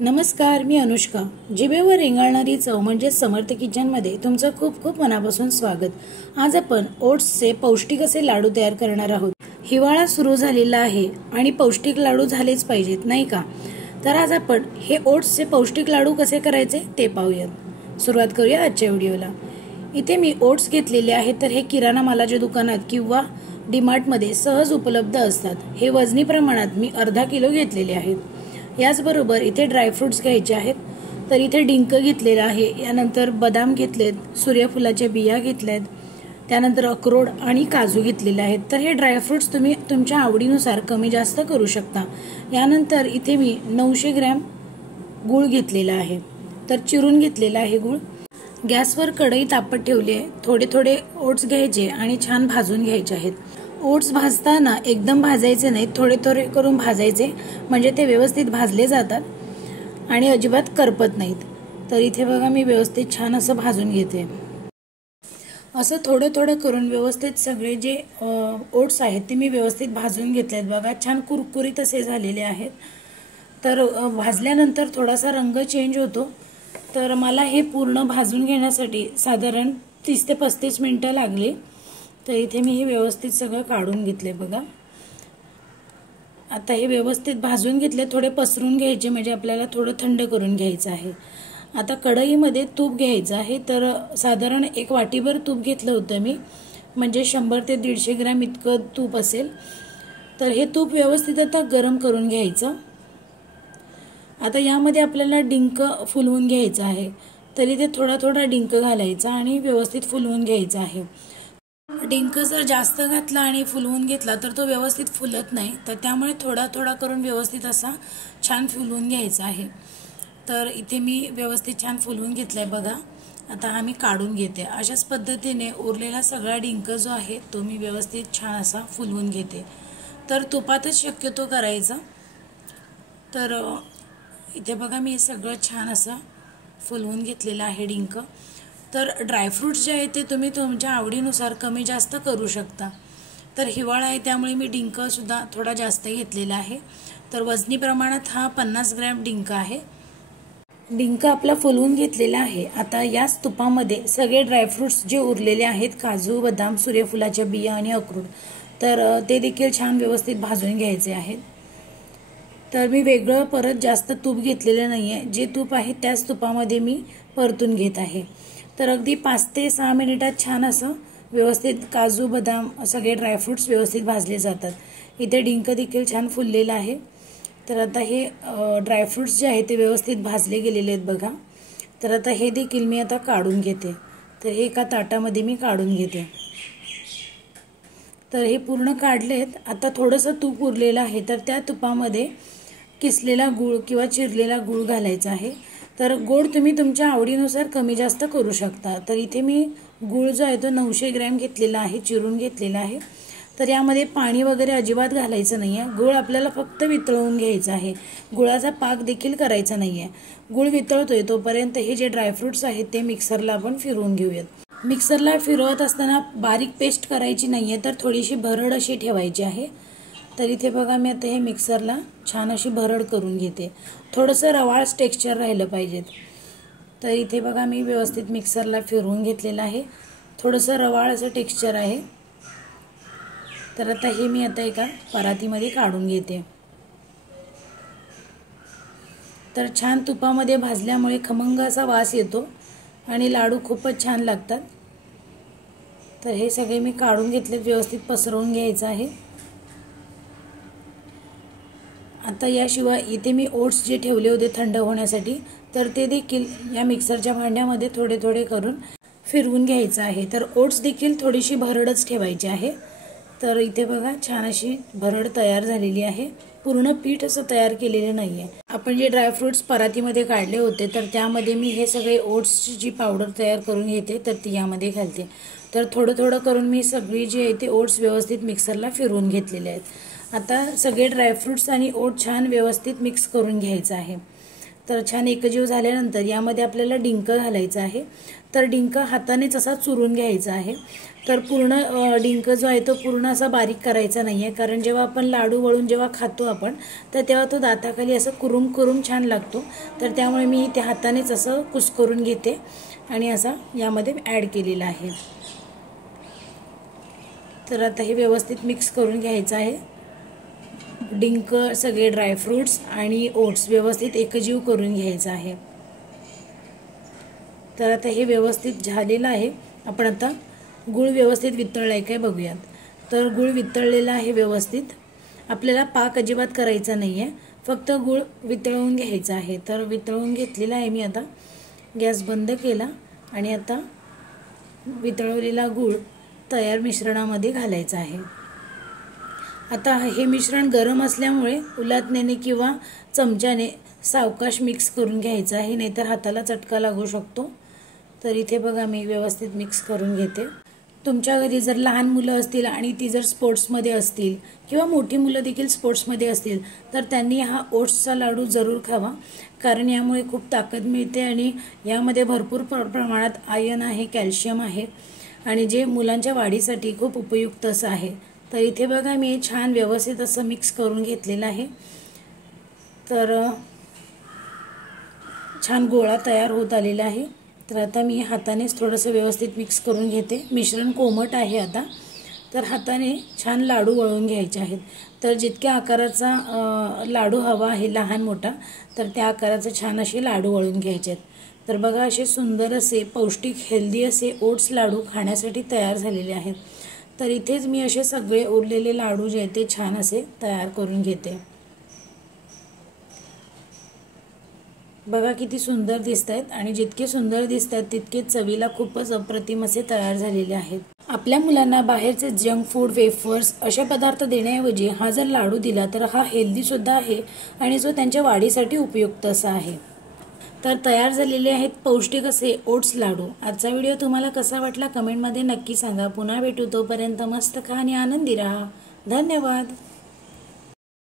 नमस्कार, मी अनुष्का. जिभेवर रेंगाळणारी चव म्हणजे समर्थ किचनमध्ये तुमचं खूप खूप मनापासून स्वागत. आज आपण ओट्सचे पौष्टिक असे लाडू तयार करणार आहोत. हिवाळा सुरू झालेला आहे आणि पौष्टिक लाडू झालेच पाहिजेत, नाही का? तर आज आपण हे ओट्सचे पौष्टिक लाडू कसे करायचे ते पाहूयात. सुरुवात करूया आजच्या व्हिडिओला. इथे मी ओट्स घेतलेले आहेत. तर हे किराणा मालाच्या दुकानात किंवा डीमार्टमध्ये सहज उपलब्ध असतात. हे वजनी प्रमाणात मी अर्धा किलो घेतलेले आहेत. याचबरोबर इथे ड्रायफ्रुट्स घ्यायचे आहेत. तर इथे डिंक घेतलेला आहे, यानंतर बदाम घेतलेत, सूर्यफुलाच्या बिया घेतल्यात, त्यानंतर अक्रोड आणि काजू घेतलेले आहेत. तर हे ड्रायफ्रुट्स तुम्ही तुमच्या आवडीनुसार कमी जास्त करू शकता. यानंतर इथे मी 900 ग्रॅम गूळ घेतलेला आहे. तर चिरून घेतलेला आहे गूळ. गॅसवर कढई तापत ठेवली आहे. थोडे थोडे ओट्स घ्यायचे आणि छान भाजून घ्यायचे आहेत. ओट्स भाजताना एकदम भाजायचे नाहीत, थोडे थोडे करून भाजायचे, म्हणजे ते व्यवस्थित भाजले जातात आणि अजिबात करपत नाहीत. तर इथे बघा मी व्यवस्थित छान असं भाजून घेते. असं थोडं थोडं करून व्यवस्थित सगळे जे ओट्स आहेत ते मी व्यवस्थित भाजून घेतलेत. बघा छान कुरकुरीत असे झालेले आहेत. तर भाजल्यानंतर थोडासा रंग चेंज होतो. तर मला हे पूर्ण भाजून घेण्यासाठी साधारण 30 ते 35 मिनिटं लागली. तर इथे मी हे व्यवस्थित सगळं काढून घेतले. बघा आता हे व्यवस्थित भाजून घेतले. थोडे पसरून घ्यायचे, म्हणजे आपल्याला थोडं थंड करून घ्यायचं आहे. आता कढईमध्ये तूप घ्यायचं आहे. तर साधारण 1 वाटीभर तूप घेतलं होतं मी, म्हणजे 100 ते 150 ग्रॅम इतकं तूप असेल. तर हे तूप व्यवस्थित आता गरम करून घ्यायचं. आता यामध्ये आपल्याला डिंक फुलवून घ्यायचा आहे. तर इथे थोडा थोडा डिंक घालायचा आणि व्यवस्थित फुलवून घ्यायचा आहे. डिंक जर जास्त घातला आणि फुलवून घेतला तर तो व्यवस्थित फुलत नाही. तर त्यामुळे थोडा थोडा करून व्यवस्थित असा छान फुलवून घ्यायचा आहे. तर इथे मी व्यवस्थित छान फुलवून घेतलाय. बघा आता हा मी काढून घेते. अशाच पद्धतीने उरलेला सगळा डिंक जो आहे तो मी व्यवस्थित छान असा फुलवून घेते. तर तुपातच शक्यतो करायचा. तर इथे बघा मी सगळं छान असं फुलवून घेतलेलं आहे डिंक. तर ड्रायफ्रुट्स जे आहेत ते तुम्ही तुमच्या आवडीनुसार कमी जास्त करू शकता. तर हिवाळा आहे त्यामुळे मी डिंक सुद्धा थोडा जास्त घेतलेला आहे. तर वजनी प्रमाणात हा 50 ग्रॅम डिंक आहे. डिंक आपला फुलवून घेतलेला आहे. आता याच तुपामध्ये सगळे ड्रायफ्रुट्स जे उरलेले आहेत, काजू, बदाम, सूर्यफुलाच्या बिया आणि अक्रोड, तर ते देखील छान व्यवस्थित भाजून घ्यायचे आहेत. तर मी वेगळं परत जास्त तूप घेतलेलं नाही आहे. जे तूप आहे त्याच तुपामध्ये मी परतून घेत आहे. तर अगदी 5 ते 6 मिनिटात छान असं व्यवस्थित काजू, बदाम सगळे ड्रायफ्रुट्स व्यवस्थित भाजले जातात. इथे डिंक देखील छान फुललेलं आहे. तर आता हे ड्रायफ्रुट्स जे आहेत ते व्यवस्थित भाजले गेलेले आहेत. बघा तर आता हे देखील मी आता काढून घेते. तर हे एका ताटामध्ये मी काढून घेते. तर हे पूर्ण काढलेत. आता थोडंसं तूप उरलेलं आहे. तर त्या तुपामध्ये किसलेला गूळ किंवा चिरलेला गूळ घालायचा आहे. तर गोड तुम्ही तुमच्या आवडीनुसार कमी जास्त करू शकता. तर इथे मी गूळ जो आहे तो 900 ग्रॅम घेतलेला आहे, चिरून घेतलेला आहे. तर यामध्ये पाणी वगैरे अजिबात घालायचं नाही आहे. गूळ आपल्याला फक्त वितळवून घ्यायचा आहे. गुळाचा पाक देखील करायचा नाही आहे. गूळ वितळतोय तोपर्यंत हे जे ड्रायफ्रुट्स आहेत ते मिक्सरला आपण फिरवून घेऊयात. मिक्सरला फिरवत असताना बारीक पेस्ट करायची नाही आहे, तर थोडीशी भरड अशी ठेवायची आहे. तर इथे बघा मी आता हे मिक्सरला छान अशी भरड करून घेते. थोडंसं रवाळ टेक्स्चर राहिलं पाहिजेत. तर इथे बघा मी व्यवस्थित मिक्सरला फिरवून घेतलेलं आहे. थोडंसं रवाळ असं टेक्स्चर आहे. तर आता हे मी आता एका परातीमध्ये काढून घेते. तर छान तुपामध्ये भाजल्यामुळे खमंग असा वास येतो आणि लाडू खूपच छान लागतात. तर हे सगळे मी काढून घेतलेत. व्यवस्थित पसरवून घ्यायचं आहे. आता याशिवाय इथे मी ओट्स जे ठेवले होते थंड होण्यासाठी, तर ते देखील या मिक्सरच्या भांड्यामध्ये थोडे थोडे करून फिरवून घ्यायचं आहे. तर ओट्स देखील थोडीशी भरडच ठेवायची आहे. तर इथे बघा छान अशी भरड तयार झालेली आहे. पूर्ण पीठ असं तयार केलेलं नाही आहे. आपण जे ड्रायफ्रुट्स परातीमध्ये काढले होते तर त्यामध्ये मी हे सगळे ओट्सची जी पावडर तयार करून घेते तर ती यामध्ये घालते. तर थोडं थोडं करून मी सगळी जी आहे ते ओट्स व्यवस्थित मिक्सरला फिरवून घेतलेले आहेत. आता सगळे ड्रायफ्रुट्स आणि ओट छान व्यवस्थित मिक्स करून घ्यायचं आहे. तर छान एकजीव झाल्यानंतर यामध्ये आपल्याला डिंक घालायचा आहे. तर डिंक हातानेच असा चुरून घ्यायचा आहे. तर पूर्ण डिंक जो आहे तो पूर्ण असा बारीक करायचा नाही आहे, कारण जेव्हा आपण लाडू वळून जेव्हा खातो आपण तर तेव्हा तो दाताखाली असं कुरुम कुरुम छान लागतो. तर त्यामुळे मी ते हातानेच असं कुस्करून घेते आणि असा यामध्ये ॲड केलेला आहे. तर आता हे व्यवस्थित मिक्स करून घ्यायचं आहे. डिंक, सगळे ड्रायफ्रूट्स आणि ओट्स व्यवस्थित एकजीव करून घ्यायचं आहे. तर आता हे व्यवस्थित झालेलं आहे. आपण आता गूळ व्यवस्थित वितळला आहे काय बघूयात. तर गूळ वितळलेला आहे व्यवस्थित. आपल्याला पाक अजिबात करायचा नाही आहे, फक्त गूळ वितळवून घ्यायचा आहे. तर वितळवून घेतलेला आहे मी. आता गॅस बंद केला आणि आता वितळवलेला गूळ तयार मिश्रणामध्ये घालायचा आहे. आता हे मिश्रण गरम असल्यामुळे उलटण्याने किंवा चमच्याने सावकाश मिक्स करून घ्यायचं आहे, नाहीतर हाताला चटका लागू शकतो. तर इथे बघा मी व्यवस्थित मिक्स करून घेते. तुमच्या घरी जर लहान मुलं असतील आणि ती जर स्पोर्ट्समध्ये असतील किंवा मोठी मुलं देखील स्पोर्ट्समध्ये असतील तर त्यांनी हा ओट्सचा लाडू जरूर खावा, कारण यामुळे खूप ताकद मिळते आणि यामध्ये भरपूर प्रमाणात आयर्न आहे, कॅल्शियम आहे आणि जे मुलांच्या वाढीसाठी खूप उपयुक्त असं आहे. तर इथे बघा मी छान व्यवस्थित असं मिक्स करून घेतलेलं आहे. तर छान गोळा तयार होत आलेला आहे. तर आता मी हातानेच थोडंसं व्यवस्थित मिक्स करून घेते. मिश्रण कोमट आहे आता. तर हाताने छान लाडू वळून घ्यायचे आहेत. तर जितक्या आकाराचा लाडू हवा आहे लहान मोठा तर त्या आकाराचे छान असे लाडू वळून घ्यायचे आहेत. तर बघा असे सुंदर असे पौष्टिक हेल्दी असे ओट्स लाडू खाण्यासाठी तयार झालेले आहेत. तर इथेच मी असे सगळे उरलेले लाडू जे आहेत ते छान असे तयार करून घेते. बघा किती सुंदर दिसत आहेत आणि जितके सुंदर दिसत आहेत तितके चवीला खूपच अप्रतिम असे तयार झालेले आहेत. आपल्या मुलांना बाहेरचे जंक फूड, वेफर्स असे पदार्थ देण्याऐवजी हा जर लाडू दिला तर हा हेल्दी सुद्धा आहे आणि जो त्यांच्या वाढीसाठी उपयुक्त असा आहे. तर तयार झालेले आहेत पौष्टिक असे ओट्स लाडू. आजचा व्हिडिओ तुम्हाला कसा वाटला कमेंटमध्ये नक्की सांगा. पुन्हा भेटू, तोपर्यंत मस्त खा आणि आनंदी राहा. धन्यवाद.